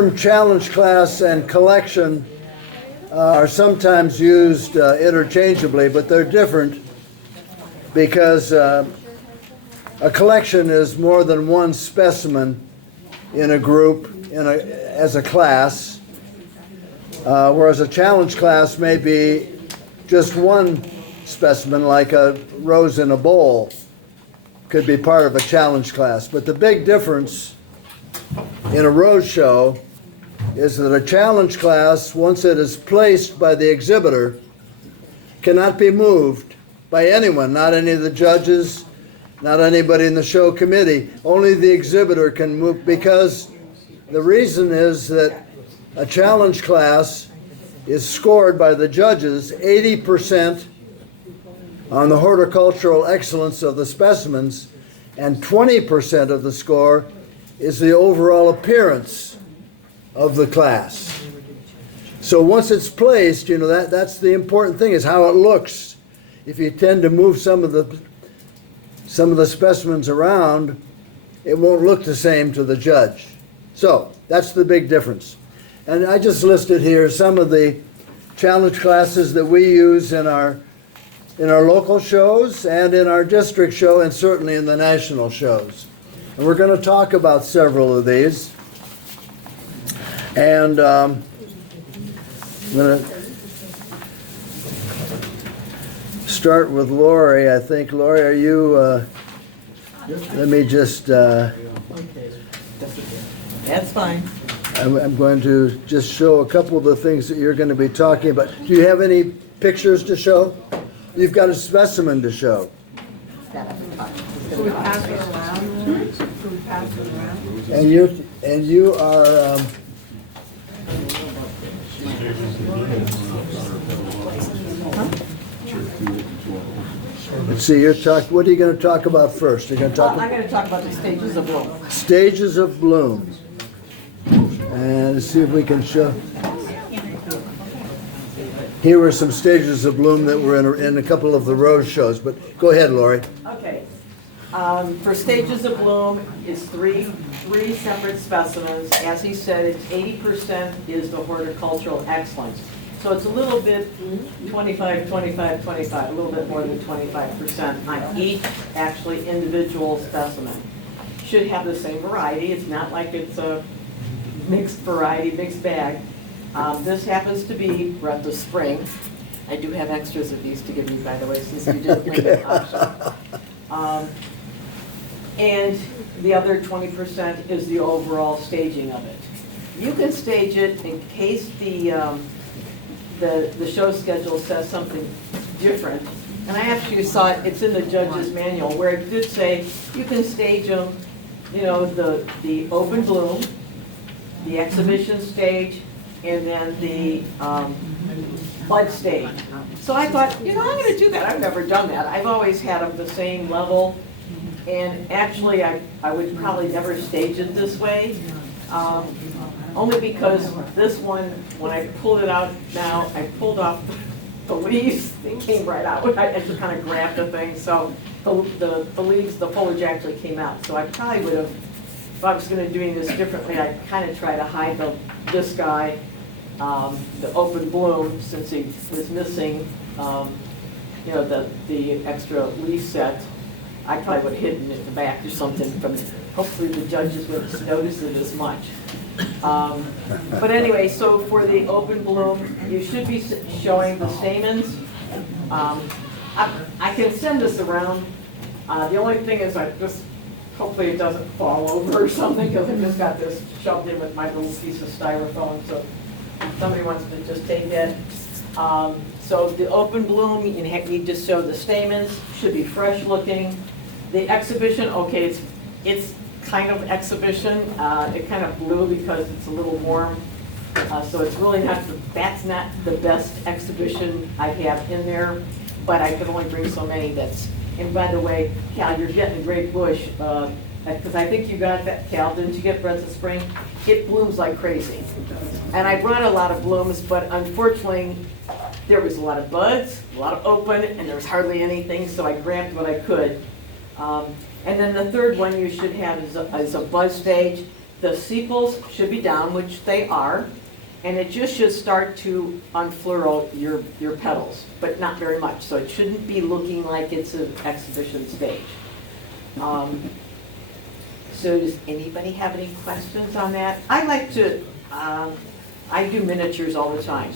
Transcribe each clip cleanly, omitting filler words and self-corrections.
term challenge class and collection are sometimes used interchangeably, but they're different because a collection is more than one specimen in a group as a class, whereas a challenge class may be just one specimen, like a rose in a bowl could be part of a challenge class. But the big difference in a rose show is that a challenge class, once it is placed by the exhibitor, cannot be moved by anyone, not any of the judges, not anybody in the show committee. Only the exhibitor can move, because the reason is that a challenge class is scored by the judges 80% on the horticultural excellence of the specimens, and 20% of the score is the overall appearance of the class. So once it's placed, that's the important thing, is how it looks. If you tend to move some of the specimens around, it won't look the same to the judge. So that's the big difference. And I just listed here some of the challenge classes that we use in our local shows and in our district show, and certainly in the national shows. And we're going to talk about several of these. And I'm going to start with Lori. I think, Lori, are you, let me just, That's fine. I'm going to just show a couple of the things that you're going to be talking about. Do you have any pictures to show? You've got a specimen to show. Should we pass it around? Should we pass it around? And you are, let's see, what are you going to talk about first? You're going to talk I'm going to talk about the stages of bloom. stages of bloom. And let's see if we can show. Here were some stages of bloom that were in a couple of the rose shows, but go ahead, Lori. Okay. For stages of bloom, it's three separate specimens. As he said, it's 80% is the horticultural excellence. So it's a little bit 25, 25, 25, a little bit more than 25% on each actually individual specimen. Should have the same variety. It's not like it's a mixed variety, mixed bag. This happens to be breath of spring. I do have extras of these to give you, by the way, since you didn't leave it optional. And the other 20% is the overall staging of it. You can stage it in case the show schedule says something different. And I actually saw it, it's in the judge's manual, where it did say you can stage them, the open bloom, the exhibition stage, and then the bud stage. So I thought, I'm going to do that. I've never done that. I've always had them the same level. And actually, I would probably never stage it this way. Only because this one, when I pulled it out now, I pulled off the leaves. They came right out. I just kind of grabbed the thing. So the leaves, the foliage actually came out. So I probably would have, if I was going to do this differently, I'd kind of try to hide this guy, the open bloom, since he was missing, the extra leaf set. I probably would have hidden it in the back or something. Hopefully the judges wouldn't notice it as much. But anyway, so for the open bloom, you should be showing the stamens. I can send this around. The only thing is hopefully it doesn't fall over or something, because I just got this shoved in with my little piece of styrofoam, so if somebody wants to just take it. So the open bloom, you need to show the stamens, should be fresh looking. The exhibition, okay, it's kind of exhibition. It kind of blew because it's a little warm. So it's really that's not the best exhibition I have in there, but I could only bring so many and by the way, Cal, you're getting a great bush, because I think you got that, Cal, didn't you get Breath of Spring? It blooms like crazy. And I brought a lot of blooms, but unfortunately, there was a lot of buds, a lot of open, and there was hardly anything, so I grabbed what I could. And then the third one you should have is a bud stage. the sepals should be down, which they are, and it just should start to unfurl your petals, but not very much. So it shouldn't be looking like it's an exhibition stage. So does anybody have any questions on that? I like to, I do miniatures all the time.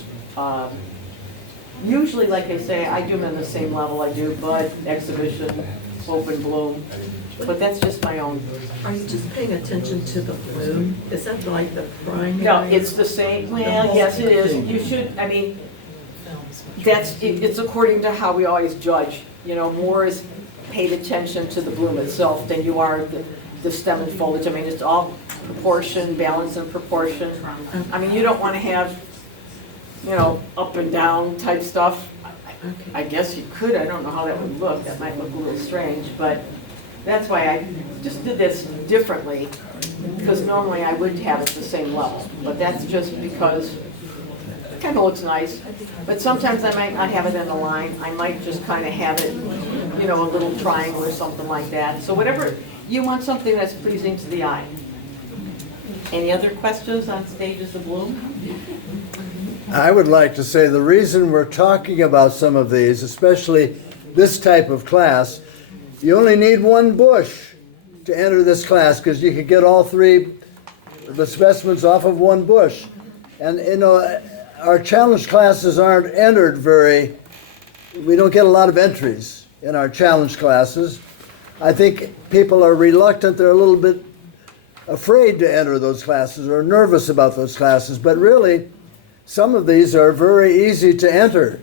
Usually, like I say, I do them in the same level I do bud, exhibition, open bloom, but that's just my own. Are you just paying attention to the bloom? Is that like the primary? No, it's the same, well, yes it is. You should, I mean, it's according to how we always judge. You know, more is paid attention to the bloom itself than you are the stem and foliage. I mean, it's all proportion, balance and proportion. I mean, you don't want to have, you know, up and down type stuff. I guess you could, I don't know how that would look. That might look a little strange, but that's why I just did this differently, because normally I would have it the same level. But that's just because it kind of looks nice. But sometimes I might not have it in a line. I might just kind of have it, you know, a little triangle or something like that. So whatever, you want something that's pleasing to the eye. Any other questions on stages of bloom? I would like to say the reason we're talking about some of these, especially this type of class, you only need one bush to enter this class because you could get all three the specimens off of one bush. And you know, our challenge classes aren't entered we don't get a lot of entries in our challenge classes. I think people are reluctant, they're a little bit afraid to enter those classes or nervous about those classes, but really some of these are very easy to enter.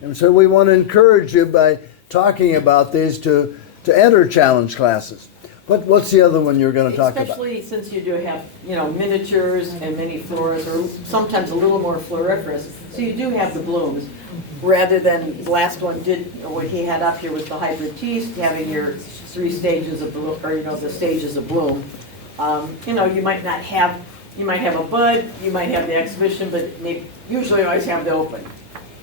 And so we want to encourage you by talking about these to enter challenge classes. What's the other one you're going to talk about? Especially since you do have, you know, miniatures and many floras, or sometimes a little more floriferous. So you do have the blooms, rather than the last one did, or what he had up here was the hybrid teas, having your 3 stages of bloom, or you know, the stages of bloom. You know, you might not have, you might have a bud, you might have the exhibition, but maybe, usually always have the open.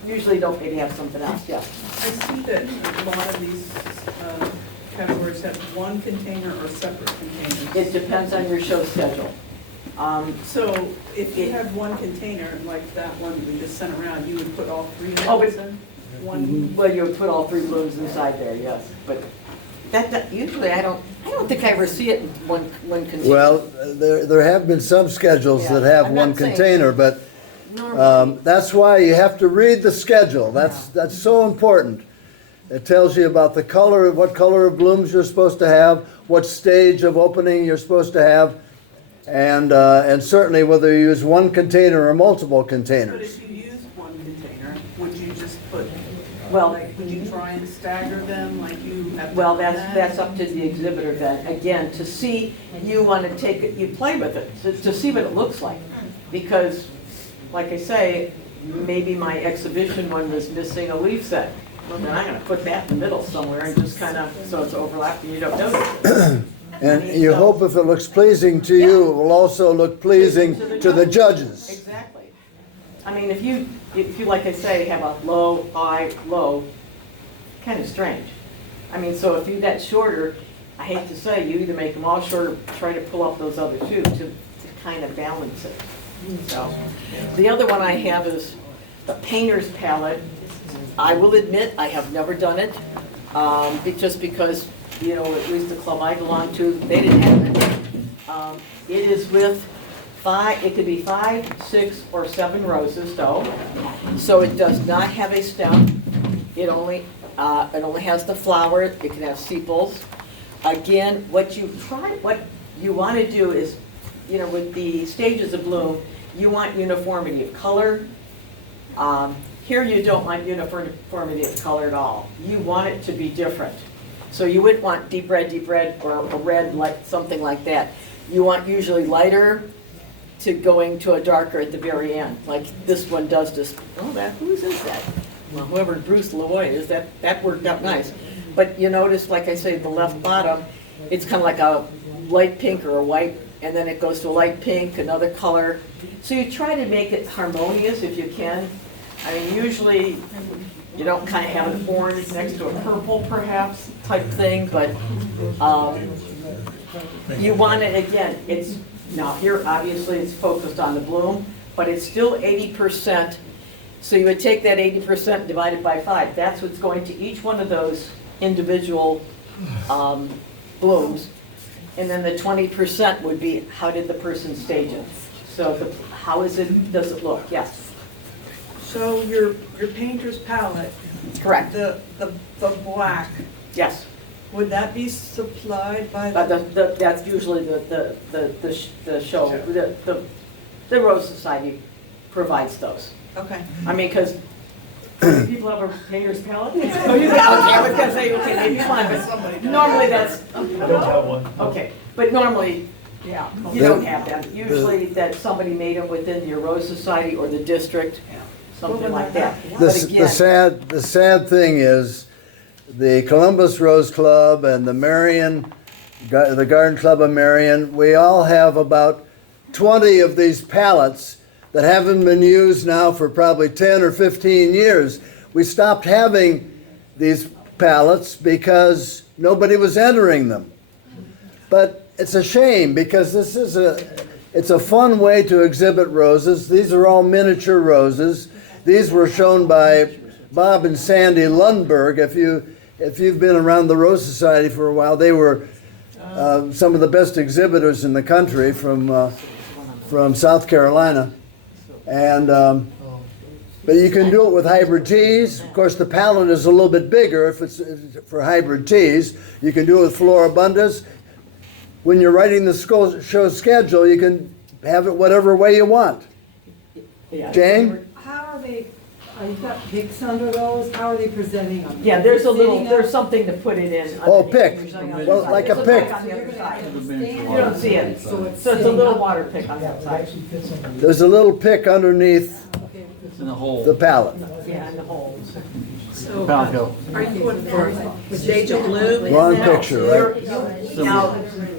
Usually don't maybe have something else, yeah. I see that a lot of these categories have one container or separate containers. It depends on your show schedule. So if you had one container, like that one we just sent around, you would put all 3 of Oh, those but- in? One, Well, you would put all 3 blooms inside there, yes, but that usually I don't think I ever see it in one container. Well, there have been some schedules that have I'm one not saying- container, but that's why you have to read the schedule. That's so important. It tells you about the color, what color of blooms you're supposed to have, what stage of opening you're supposed to have, and certainly whether you use one container or multiple but containers. if you use one container, would you just put, Well, like, would you try and stagger them like you have well, done that's up to the exhibitor then. Again, to see, you want to take it, you play with it, to see what it looks like. Because, like I say, maybe my exhibition one was missing a leaf set. Well, then I'm going to put that in the middle somewhere and just kind of, so it's overlapping, you don't notice. And you hope if it looks pleasing to you, it will also look pleasing to the judges. Exactly. I mean, if you, like I say, have a low, high, low, kind of strange. I mean, so if you that shorter, I hate to say, you either make them all shorter, try to pull up those other 2 to kind of balance it. So, the other one I have is the painter's palette. I will admit, I have never done it, just because, you know, at least the club I belong to, they didn't have it. It is with 5, it could be 5, 6, or 7 roses though. So it does not have a stem. It only has the flower. It can have sepals. Again, what you want to do is, you know, with the stages of bloom, you want uniformity of color. Here you don't want uniformity of color at all. You want it to be different. So you wouldn't want deep red, or a red, like something like that. You want usually lighter to going to a darker at the very end. Like this one does just, whose is that? Well, whoever Bruce Leroy is, that worked out nice. But you notice, like I say, the left bottom, it's kind of like a light pink or a white, and then it goes to a light pink, another color. So you try to make it harmonious if you can. I mean, usually you don't kind of have an orange next to a purple perhaps type thing, but you want it, again, it's Now here, obviously, it's focused on the bloom, but it's still 80%. So you would take that 80% divided by 5. That's what's going to each one of those individual blooms. And then the 20% would be, how did the person stage it? So how does it look? Yes, So your painter's palette, correct. the black, Yes. would that be supplied by But the? that's usually the show, the Rose Society provides those. Okay. I mean, because people have a painter's palette. Oh, you got, okay, I was gonna say, okay, maybe one, but normally that's. I don't have one. Okay, but normally, yeah, you don't have that. Usually that somebody made them within your Rose Society or the district, something like that. But again, The sad thing is, the Columbus Rose Club and the Garden Club of Marion, we all have about 20 of these pallets that haven't been used now for probably 10 or 15 years. We stopped having these pallets because nobody was entering them. But it's a shame because it's a fun way to exhibit roses. These are all miniature roses. These were shown by Bob and Sandy Lundberg. If you've been around the Rose Society for a while, they were some of the best exhibitors in the country from South Carolina. And but you can do it with hybrid teas. Of course, the palette is a little bit bigger if it's for hybrid teas. You can do it with floribundas. When you're writing the show schedule, you can have it whatever way you want. yeah. Jane? How are they, you've got picks under those, how are they presenting them? Yeah, there's Sitting up? something to put it in. Oh, underneath, pick. usually on the Well, side. like a There's pick. on the So you're other gonna side. have them stand You don't see it. So So it's it's a sitting little up. water pick on that side. There's a little pick underneath Okay. In the hole. the palette. Yeah, in the holes. So, Pound go. are you looking for stage of bloom? in Wrong that? picture, right? Now,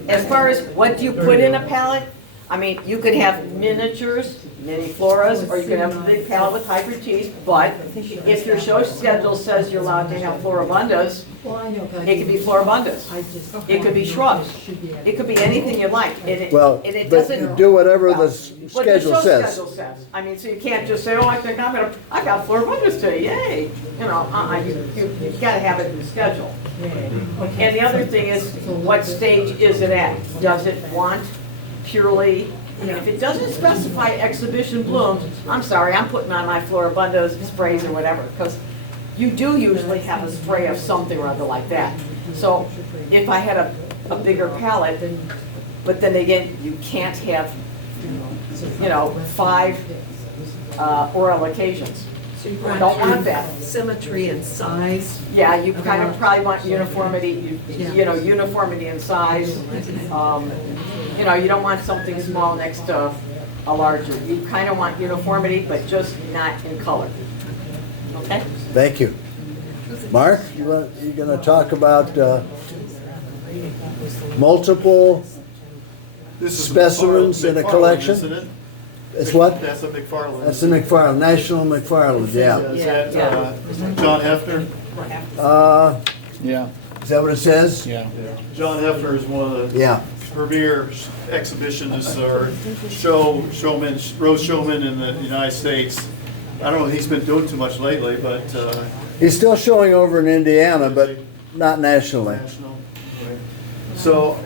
as far as what do you put in a palette, I mean, you could have miniatures, mini floras, or you could have a big palette with hybrid teas, but if your show schedule says you're allowed to have floribundas, Well, I know, but it could be floribundas. I just. It could be shrubs. Should be. It could be anything you like, and it Well, and it but doesn't. do whatever the What the schedule show says. schedule says. I mean, so you can't just say, oh, I got floribundas today, yay. You know, you gotta have it in the schedule. And the other thing is, what stage is it at? Does it want purely, I mean, if it doesn't specify exhibition blooms, I'm sorry, I'm putting on my floribundas, sprays or whatever, because you do usually have a spray of something or other like that. So if I had a bigger palette, but then again, you can't have, 5 oral occasions. So you I don't want that. Symmetry and size. Yeah, you kind of probably want uniformity, uniformity in size. You don't want something small next to a larger. You kind of want uniformity, but just not in color. Okay? Thank you. Mark, you're going to talk about multiple This is specimens in a McFarland, collection? isn't it? It's what? That's a McFarland. That's the McFarland, National McFarland, yeah. Is that John Hefner? Yeah, Is that what it says? yeah. John Hefner is one of the Yeah. premier exhibitionists or rose showmen in the United States. I don't know if he's been doing too much lately, but He's still showing over in Indiana, but not nationally. national. So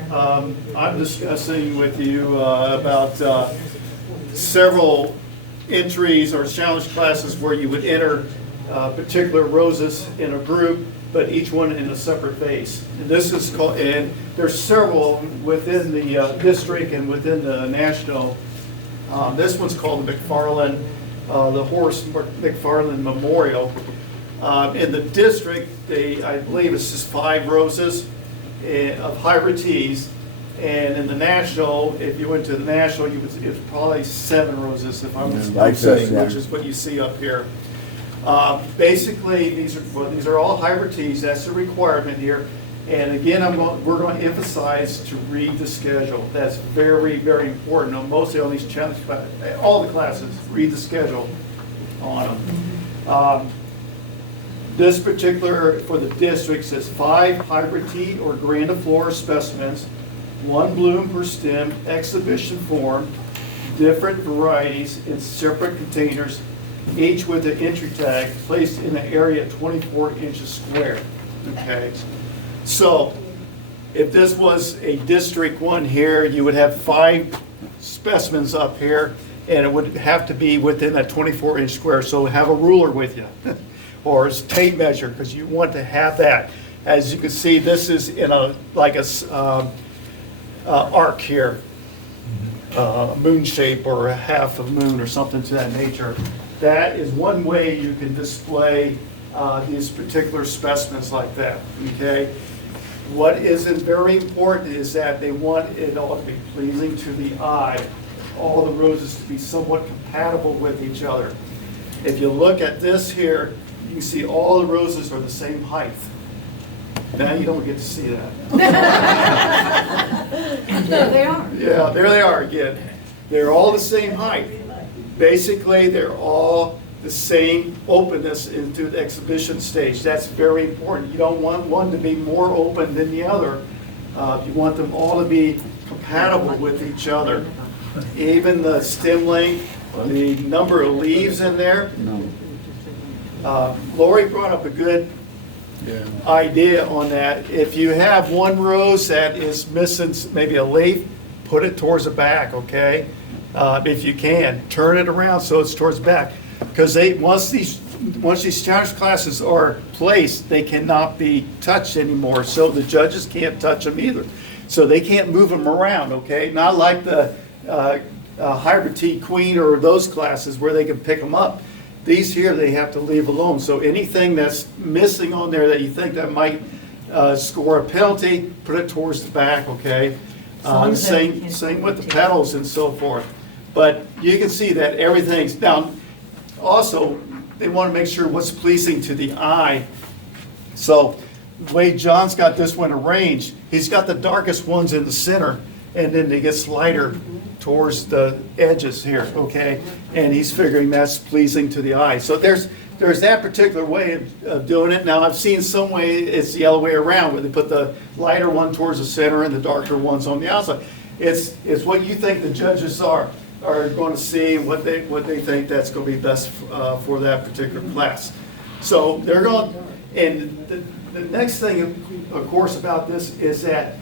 I'm discussing with you about several entries or challenge classes where you would enter particular roses in a group, but each one in a separate vase. And this is called, and there's several within the district and within the national. This one's called the McFarland, the Horace McFarland Memorial. In the district, I believe it's just 5 roses of hybrid teas. And in the national, if you went to the national, it's probably 7 roses, if I'm Like this, mistaken, yeah. which is what you see up here. Basically, these are all hybrid teas. That's the requirement here. And again, we're going to emphasize to read the schedule. That's very, very important. On mostly on these challenge classes, all the classes, read the schedule on them. This particular, for the district, says 5 hybrid tea or grandiflora specimens one bloom per stem, exhibition form, different varieties in separate containers, each with an entry tag placed in an area 24 inches square. Okay, so if this was a district one here, you would have 5 specimens up here, and it would have to be within that 24-inch square. So have a ruler with you, or a tape measure, because you want to have that. As you can see, this is in a like a arc here, a moon shape or a half of moon or something to that nature. That is one way you can display these particular specimens like that. Okay. What isn't very important is that they want it all to be pleasing to the eye, all the roses to be somewhat compatible with each other. If you look at this here, you can see all the roses are the same height. Now you don't get to see that. There they are. Yeah, there they are again. They're all the same height. Basically, they're all the same openness into the exhibition stage. That's very important. You don't want one to be more open than the other. You want them all to be compatible with each other. Even the stem length, the number of leaves in there. Lori brought up a good idea on that. If you have one rose that is missing maybe a leaf, put it towards the back, okay? If you can, turn it around so it's towards the back. Because once these challenge classes are placed, they cannot be touched anymore. So the judges can't touch them either. So they can't move them around, okay? Not like the hybrid tea queen or those classes where they can pick them up. These here, they have to leave alone. So anything that's missing on there that you think that might score a penalty, put it towards the back, okay? Same with the petals and so forth. But you can see that everything's down. Also, they want to make sure what's pleasing to the eye. So the way John's got this one arranged, he's got the darkest ones in the center, and then it gets lighter towards the edges here, okay? And he's figuring that's pleasing to the eye. So there's that particular way of doing it. Now, I've seen some way it's the other way around, where they put the lighter one towards the center and the darker ones on the outside. It's what you think the judges are going to see, and what they think that's going to be best for that particular class. So they're going, and the next thing, of course, about this is that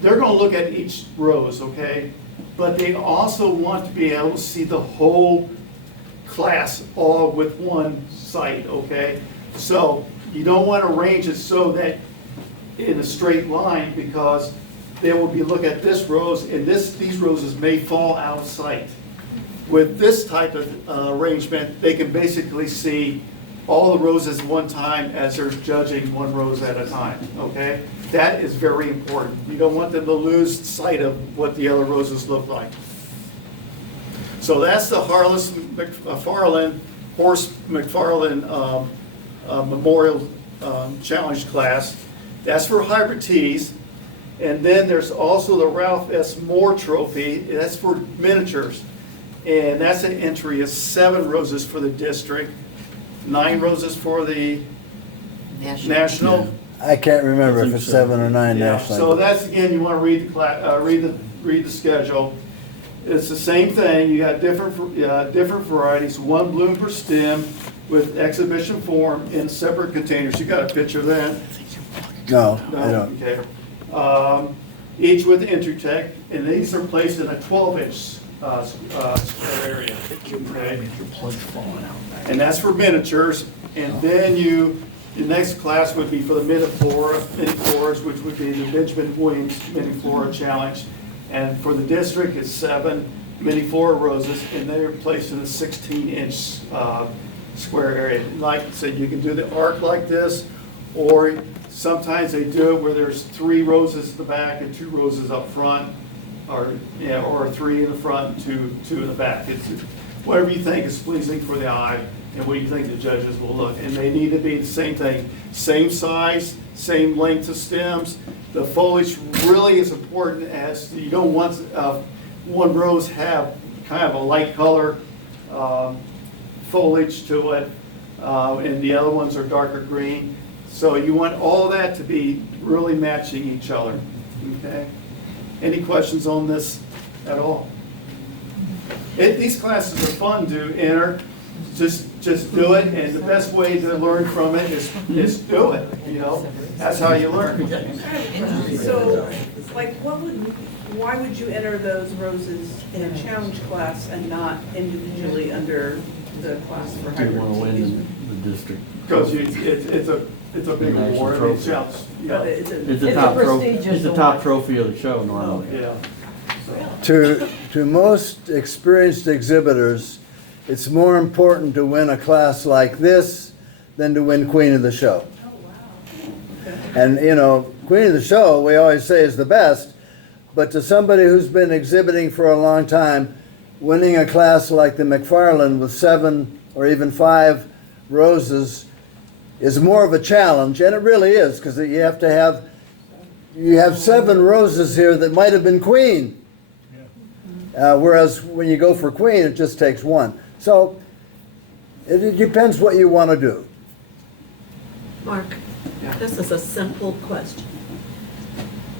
they're going to look at each rose, okay? But they also want to be able to see the whole class all with one sight, okay? So you don't want to arrange it so that in a straight line, because they will be looking at this rose, and these roses may fall out of sight. With this type of arrangement, they can basically see all the roses at one time as they're judging one rose at a time, okay? That is very important. You don't want them to lose sight of what the other roses look like. So that's the Horst McFarlane Memorial Challenge class. That's for hybrid teas. And then there's also the Ralph S. Moore Trophy. That's for miniatures. And that's an entry of 7 roses for the district, 9 roses for the national. I can't remember if it's 7 or 9 Yeah, national. so that's, again, you want to read the schedule. It's the same thing. You got different varieties, 1 bloom per stem with exhibition form in separate containers. You got a picture of that? No, I don't. Okay. Each with entry tag, and these are placed in a 12-inch square area. Okay. And that's for miniatures. And then the next class would be for the mini-floras, which would be the Benjamin Williams Mini-Flora Challenge. And for the district, it's 7 mini-flora roses, and they're placed in a 16-inch square area. Like I said, you can do the arc like this, or sometimes they do it where there's 3 roses at the back and 2 roses up front, or 3 in the front and 2 in the back. It's whatever you think is pleasing for the eye and what you think the judges will look. And they need to be the same thing, same size, same length of stems. The foliage really is important, as you don't want one rose have kind of a light color foliage to it, and the other ones are darker green. So you want all that to be really matching each other, okay? Any questions on this at all? These classes are fun to enter. Just do it, and the best way to learn from it is do it, you know? That's how you learn. So, like, why would you enter those roses in a challenge class and not individually under the class for Do you want to hybrid win team? the district? Because it's a big National award, trophy. it sounds, But yeah. it's a, It's the It's a top trophy, prestigious it's the top award. trophy of the show normally. Yeah. To most experienced exhibitors, it's more important to win a class like this than to win Queen of the Show. And, you know, Queen of the Show, we always say is the best, but to somebody who's been exhibiting for a long time, winning a class like the McFarland with 7 or even 5 roses is more of a challenge, and it really is, because you have 7 roses here that might have been Queen. Whereas when you go for Queen, it just takes 1. So it depends what you want to do. Mark, this is a simple question.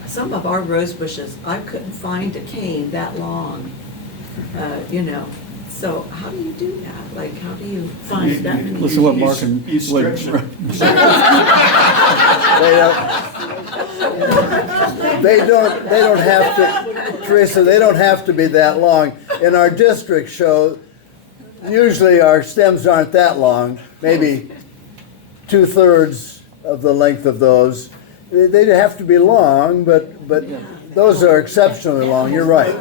Some of our rose bushes, I couldn't find a cane that long, you know. So how do you do that? Like, how do you find that many? Listen to what Mark and. You stretch it. They don't have to, Teresa, they don't have to be that long. In our district show, usually our stems aren't that long, maybe 2/3 of the length of those. They have to be long, but those are exceptionally long, you're right.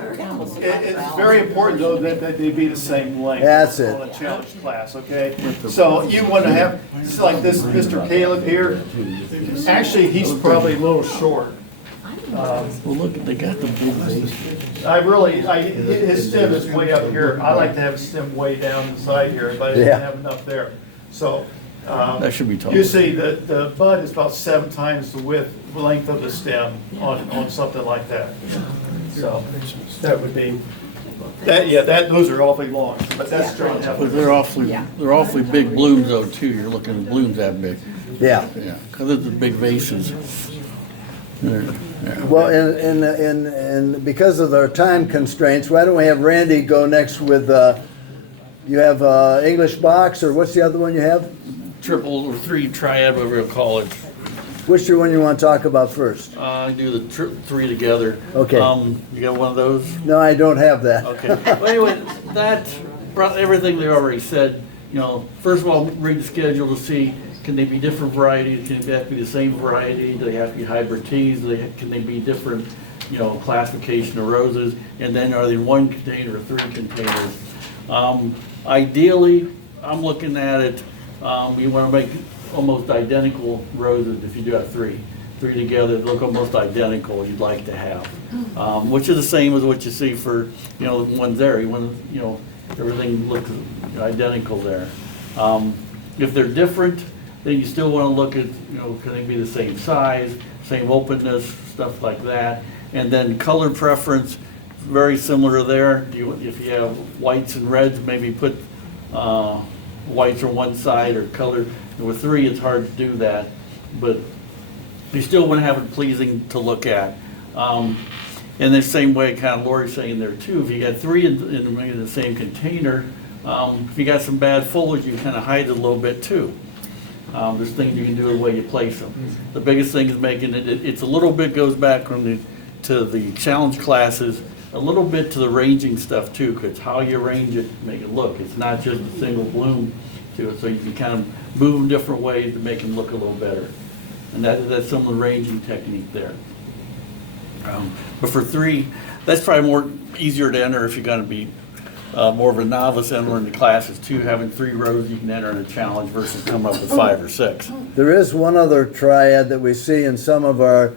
It's very important, though, that they be the same length. That's it. On a challenge class, okay? So you want to have, it's like this Mr. Caleb here. Actually, he's probably a little short. Well, look, they got the big vase. His stem is way up here. I like to have his stem way down inside here, but I Yeah. didn't have enough there. So, That should be taller. you see, the bud is about 7 times the length of the stem on something like that. So, that would be, those are awfully long, but that's strong. But they're awfully big blooms though, too. You're looking at blooms that big. Yeah. Yeah, because it's the big vases. They're- yeah. Well, and because of our time constraints, why don't we have Randy go next with, you have English box, or what's the other one you have? Triple or 3 triad, whatever you call it. Which one you want to talk about first? I do the 3 together. Okay. You got one of those? No, I don't have that. Okay. Well, anyway, that brought everything they already said. You know, first of all, read the schedule to see, can they be different varieties? Can they have to be the same variety? Do they have to be hybrid teas? Can they be different, you know, classification of roses? And then are they in 1 container or 3 containers? Ideally, I'm looking at it, you want to make almost identical roses if you do have 3. 3 together, they look almost identical you'd like to have. Which is the same as what you see for, you know, the ones there. You want, you know, everything looks identical there. If they're different, then you still want to look at, you know, can they be the same size, same openness, stuff like that. And then color preference, very similar there. If you have whites and reds, maybe put whites on one side or color. With 3, it's hard to do that, but you still want to have it pleasing to look at. And the same way, kind of Lori's saying there too, if you got 3 in the same container, if you got some bad foliage, you kind of hide it a little bit too. There's things you can do the way you place them. The biggest thing is making it's a little bit goes back to the challenge classes, a little bit to the ranging stuff too, because how you arrange it, make it look. It's not just a single bloom to it, so you can kind of move them different ways to make them look a little better. And that's some of the ranging technique there. But for 3, that's probably easier to enter if you're going to be more of a novice entering the classes too. Having 3 rows you can enter in a challenge versus come up with 5 or 6. There is one other triad that we see in some of our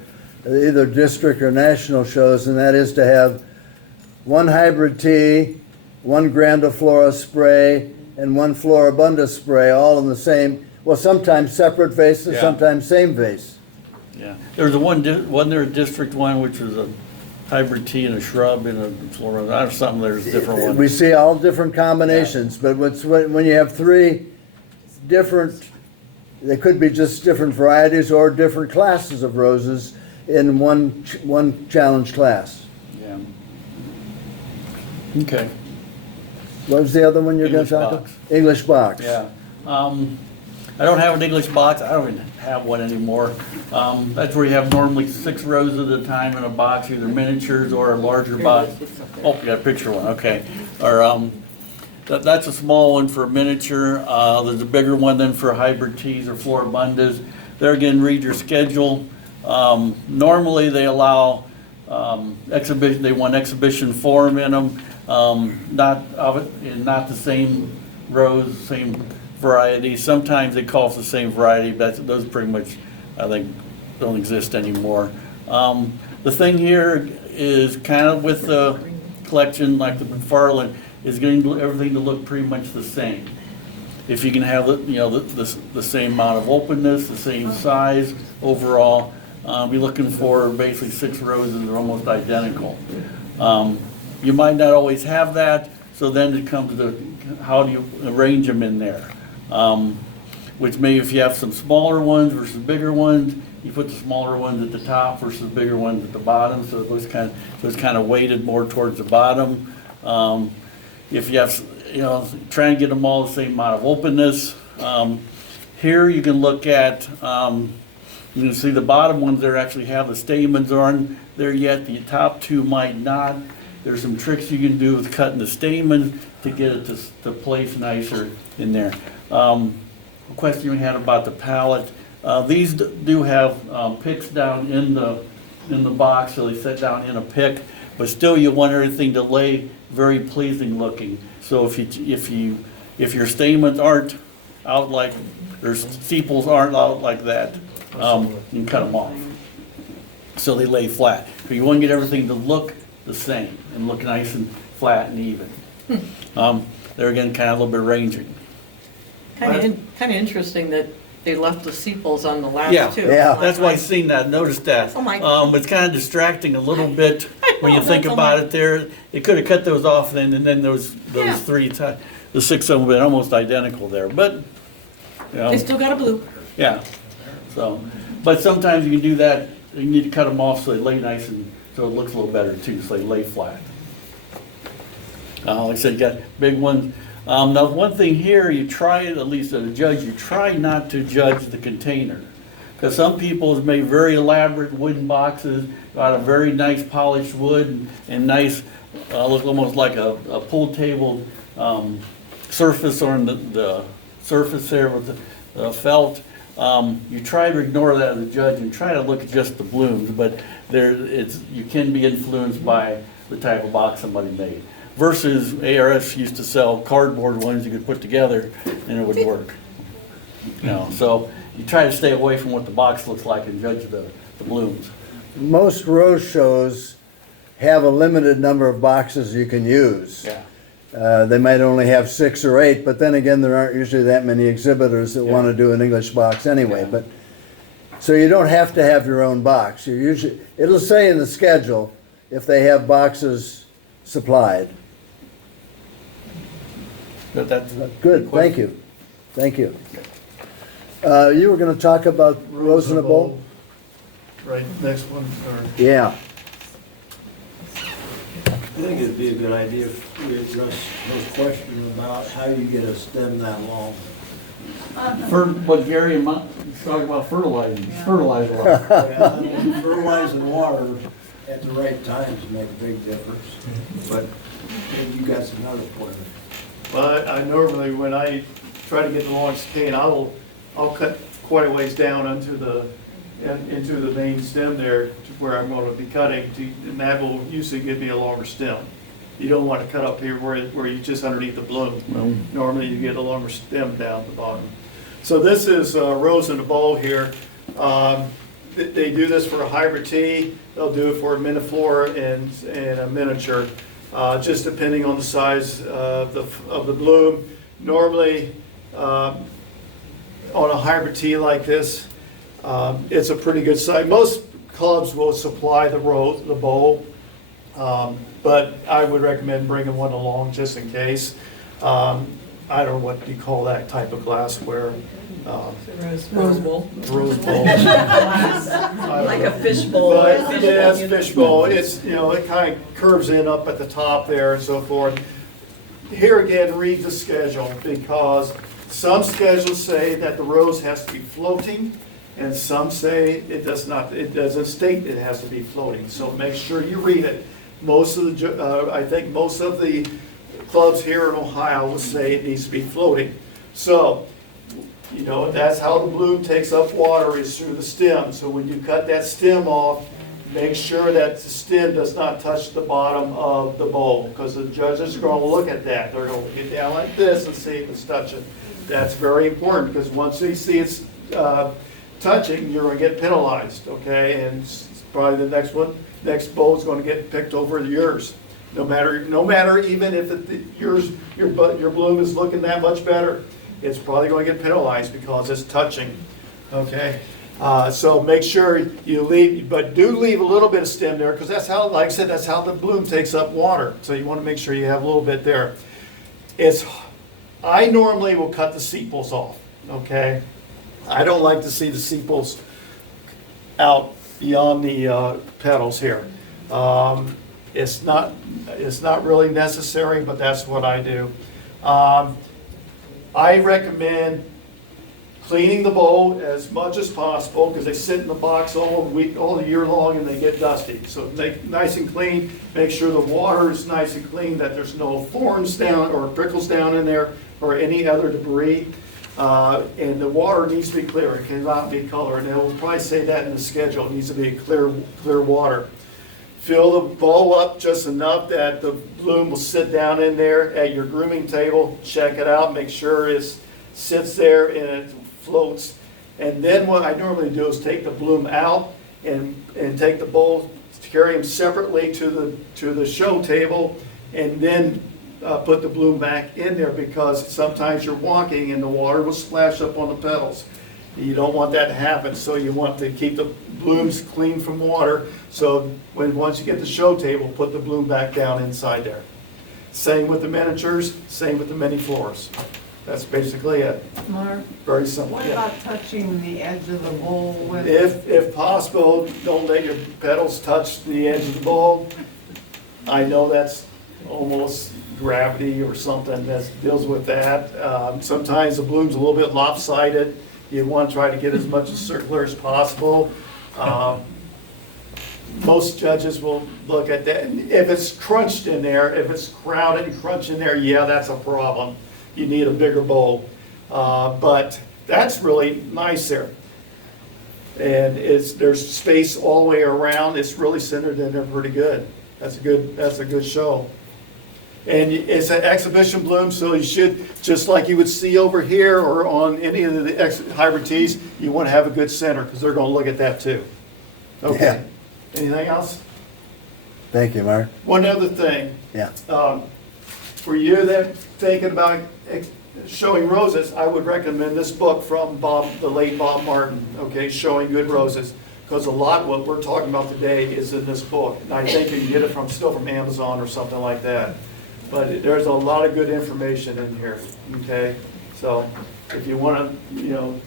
either district or national shows, and that is to have 1 hybrid tea, 1 grandiflora spray, and 1 floribunda spray, all in the same, well, sometimes separate vases, Yeah. sometimes same vase. Yeah, there's wasn't there a district one which was a hybrid tea and a shrub and a floral, or something, there's different ones. We see all different combinations, but when you have 3 different, they could be just different varieties or different classes of roses in one challenge class. Yeah. Okay, What was the other one you're gonna English talk about? box. English box. yeah. I don't have an English box, I don't even have one anymore. That's where you have normally 6 rows at a time in a box, either miniatures or a larger box. Oh, you got a picture one, okay. Or, that's a small one for a miniature. There's a bigger one than for hybrid teas or floribundas. There again, read your schedule. Normally, they allow exhibition. They want exhibition form in them, not the same rows, same variety. Sometimes they call it the same variety, but those pretty much, I think, don't exist anymore. The thing here is kind of with the collection, like the McFarland, is getting everything to look pretty much the same. If you can have the same amount of openness, the same size overall, be looking for basically 6 rows that are almost identical. You might not always have that, so then it comes to how do you arrange them in there. Which maybe if you have some smaller ones versus bigger ones, you put the smaller ones at the top versus bigger ones at the bottom, so it's kind of weighted more towards the bottom. If you have, try and get them all the same amount of openness. Here you can look at, you can see the bottom ones there actually have the stamens aren't there yet. The top 2 might not. There's some tricks you can do with cutting the stamen to get it to place nicer in there. A question we had about the palette. These do have picks down in the box, so they sit down in a pick, but still you want everything to lay very pleasing looking. So if your stamens aren't out like, or sepals aren't out like that, you can cut them off. So they lay flat. But you want to get everything to look the same and look nice and flat and even. There again, kind of a little bit ranging. Kind of interesting that they left the sepals on the last Yeah. two. Yeah. That's why I seen that, noticed that. Oh my. It's kind of distracting a little bit when you know, think that's about all it there. It could have cut those off then, and then those Yeah. 3 the 6 of them have been almost identical there, but, They still got a blue. yeah. So, but sometimes you can do that, you need to cut them off so they lay nice and, so it looks a little better too, so they lay flat. Like I said, you got big ones. Now, one thing here, you try, at least as a judge, you try not to judge the container. Because some people have made very elaborate wooden boxes out of very nice polished wood and nice, look almost like a pool table surface on the surface there with the felt. You try to ignore that as a judge and try to look at just the blooms, but you can be influenced by the type of box somebody made. Versus ARS used to sell cardboard ones you could put together and it would work. So you try to stay away from what the box looks like and judge the blooms. Most rose shows have a limited number of boxes you can use. Yeah. They might only have 6 or 8, but then again, there aren't usually that many exhibitors that want to do an English box anyway. Yeah. But so you don't have to have your own box. It'll say in the schedule if they have boxes supplied. But that's Good, thank you. Thank you. You were going to talk about Rose in a Bowl? Right, next one, or? Yeah. I think it'd be a good idea if we address those questions about how you get a stem that long. For what Gary and Mike talking about fertilizer a lot. Yeah, fertilizing water at the right times make a big difference, but maybe you got some other point. Well, I normally, when I try to get the longest cane, I'll cut quite a ways down into the main stem there to where I'm going to be cutting, and that will usually give me a longer stem. You don't want to cut up here where you just underneath the bloom. Normally you get a longer stem down at the bottom. So this is Rose in a Bowl here. They do this for a hybrid tea. They'll do it for a miniflora and a miniature. Just depending on the size of the bloom. Normally, on a hybrid tea like this, it's a pretty good size. Most clubs will supply the bowl, but I would recommend bringing one along just in case. I don't know what you call that type of glassware. Rose bowl. Rose bowl. Like a fish bowl. But yeah, it's fishbowl. It's, you know, it kind of curves in up at the top there and so forth. Here again, read the schedule, because some schedules say that the rose has to be floating, and some say it does not. It doesn't state it has to be floating. So make sure you read it. Most of the, I think most of the clubs here in Ohio will say it needs to be floating. So, you know, that's how the bloom takes up water, is through the stem. So when you cut that stem off, make sure that the stem does not touch the bottom of the bowl, because the judges are going to look at that. They're going to get down like this and see if it's touching. That's very important, because once they see it's touching, you're going to get penalized, okay? And probably the next bowl is going to get picked over yours. No matter even if your bloom is looking that much better, it's probably going to get penalized because it's touching, okay? So make sure you leave, but do leave a little bit of stem there, because that's how, like I said, that's how the bloom takes up water. So you want to make sure you have a little bit there. I normally will cut the sepals off, okay? I don't like to see the sepals out beyond the petals here. It's not really necessary, but that's what I do. I recommend cleaning the bowl as much as possible, because they sit in the box all year long and they get dusty. So make nice and clean. Make sure the water is nice and clean, that there's no thorns down or prickles down in there or any other debris. And the water needs to be clear. It cannot be color. And they'll probably say that in the schedule. It needs to be clear water. Fill the bowl up just enough that the bloom will sit down in there at your grooming table. Check it out. Make sure it sits there and it floats. And then what I normally do is take the bloom out and take the bowl, carry them separately to the show table, and then put the bloom back in there, because sometimes you're walking and the water will splash up on the petals. You don't want that to happen, so you want to keep the blooms clean from water. So once you get the show table, put the bloom back down inside there. Same with the miniatures, same with the mini floors. That's basically it. Mark, Very simple. what Yeah. about touching the edge of the bowl with? If possible, don't let your petals touch the edge of the bowl. I know that's almost gravity or something that deals with that. Sometimes the bloom's a little bit lopsided. You want to try to get as much as circular as possible. Most judges will look at that. And if it's crunched in there, if it's crowded and crunched in there, yeah, that's a problem. You need a bigger bowl. But that's really nice there. And there's space all the way around. It's really centered in there pretty good. That's a good show. And it's an exhibition bloom, so you should, just like you would see over here or on any of the hybrid teas, you want to have a good center, because they're going to look at that too. Okay. Yeah. Anything else? Thank you, Mark. One other thing. Yeah. For you that thinking about showing roses, I would recommend this book from the late Bob Martin, okay, Showing Good Roses, because a lot of what we're talking about today is in this book. And I think you can get it still from Amazon or something like that. But there's a lot of good information in here, okay? So if you want to,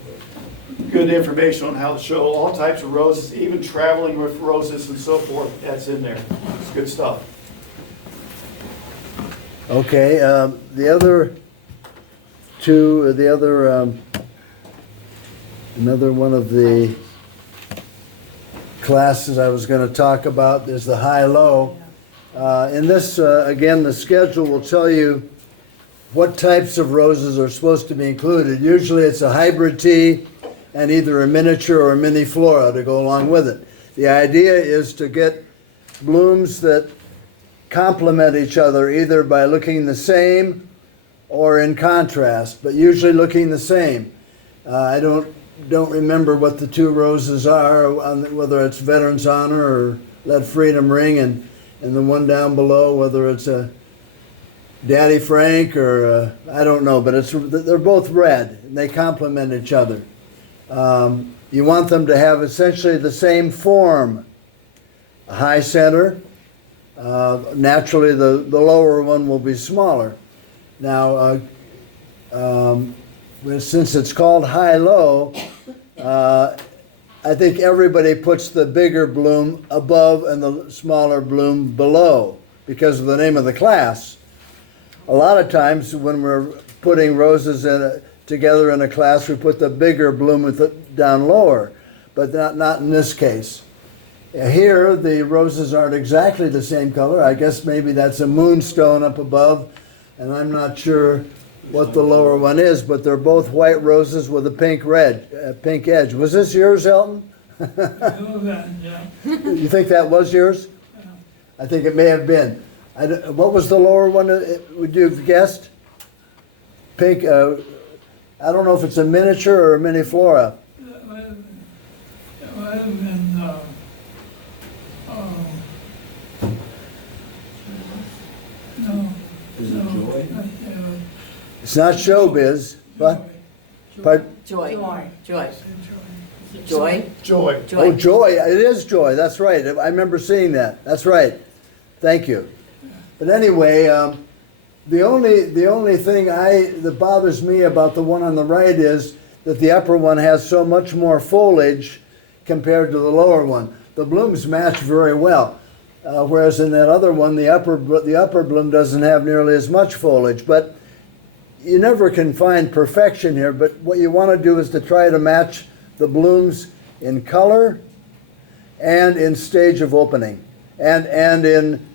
good information on how to show all types of roses, even traveling with roses and so forth, that's in there. It's good stuff. Okay, another one of the classes I was going to talk about is the high-low. In this, again, the schedule will tell you what types of roses are supposed to be included. Usually it's a hybrid tea and either a miniature or a mini flora to go along with it. The idea is to get blooms that complement each other either by looking the same or in contrast, but usually looking the same. I don't remember what the two roses are, whether it's Veterans Honor or Let Freedom Ring, and the one down below, whether it's a Daddy Frank or I don't know, but they're both red and they complement each other. You want them to have essentially the same form, a high center. Naturally, the lower one will be smaller. Now, since it's called high-low, I think everybody puts the bigger bloom above and the smaller bloom below because of the name of the class. A lot of times when we're putting roses together in a class, we put the bigger bloom down lower, but not in this case. Here, the roses aren't exactly the same color. I guess maybe that's a moonstone up above, and I'm not sure what the lower one is, but they're both white roses with a pink edge. Was this yours, Elton? You think that was yours? I think it may have been. What was the lower one? Would you have guessed? Pink. I don't know if it's a miniature or a mini flora. Is it joy? It's not showbiz. What? Pardon? Joy. Joy. Joy. Oh, joy. It is joy. That's right. I remember seeing that. That's right. Thank you. But anyway, the only thing that bothers me about the one on the right is that the upper one has so much more foliage compared to the lower one. The blooms match very well, whereas in that other one, the upper bloom doesn't have nearly as much foliage. But you never can find perfection here. But what you want to do is to try to match the blooms in color and in stage of opening and in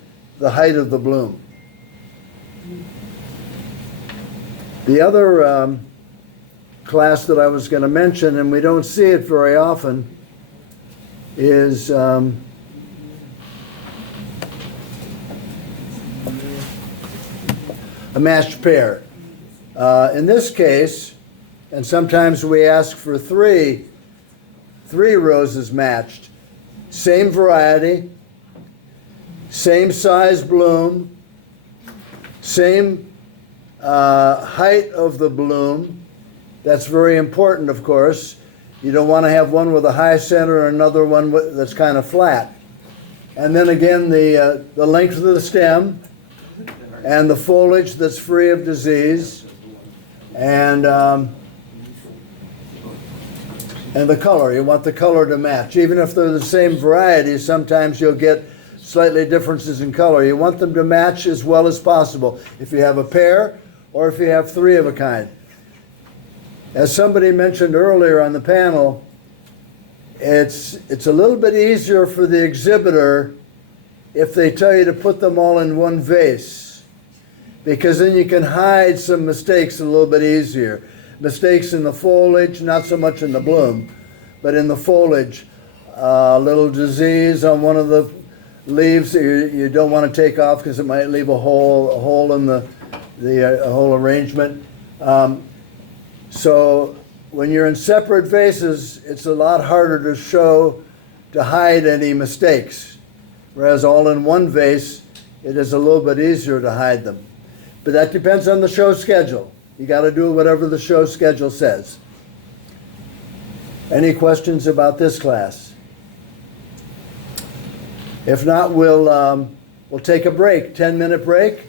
the height of the bloom. The other class that I was going to mention, and we don't see it very often, is a matched pair. In this case, and sometimes we ask for three roses matched. Same variety, same size bloom, same height of the bloom. That's very important, of course. You don't want to have one with a high center and another one that's kind of flat. And then again, the length of the stem and the foliage that's free of disease, and the color. You want the color to match. Even if they're the same variety, sometimes you'll get slightly differences in color. You want them to match as well as possible if you have a pair or if you have three of a kind. As somebody mentioned earlier on the panel, it's a little bit easier for the exhibitor if they tell you to put them all in one vase, because then you can hide some mistakes a little bit easier. Mistakes in the foliage, not so much in the bloom, but in the foliage. A little disease on one of the leaves that you don't want to take off because it might leave a hole in the whole arrangement. So when you're in separate vases, it's a lot harder to hide any mistakes. Whereas all in one vase, it is a little bit easier to hide them. But that depends on the show schedule. You got to do whatever the show schedule says. Any questions about this class? If not, we'll take a break, 10-minute break.